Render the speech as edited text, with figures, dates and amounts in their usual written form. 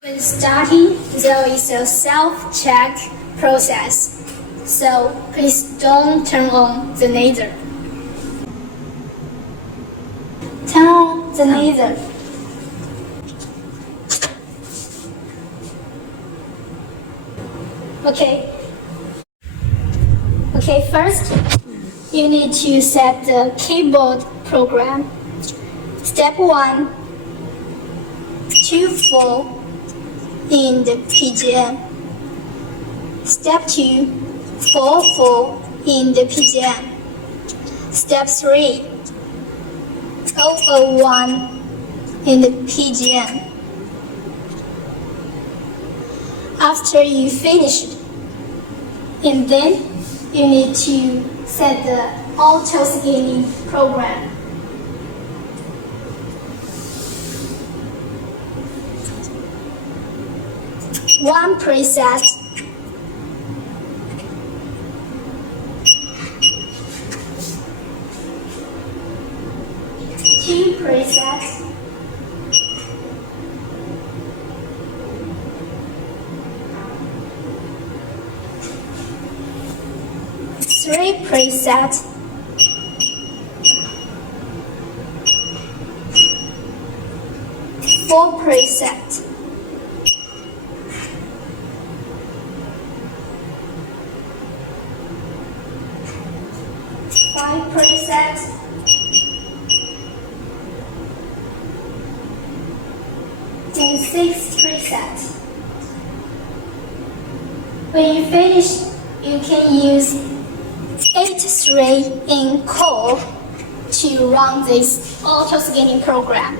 When starting, there is a self-check process, so please don't turn on the laser. Turn on the laser. Okay, first, you need to set the keyboard program. Step 1, 2-4 in the PGM. Step 2, 4-4 in the PGM. Step 3, 001 in the PGM. After you finish it, and then you need to set the auto scaling program. One preset. Two presets. Three presets. Four presets. 5 presets. And 6 presets. When you finish, you can use 8.3 in core to run this auto scaling program.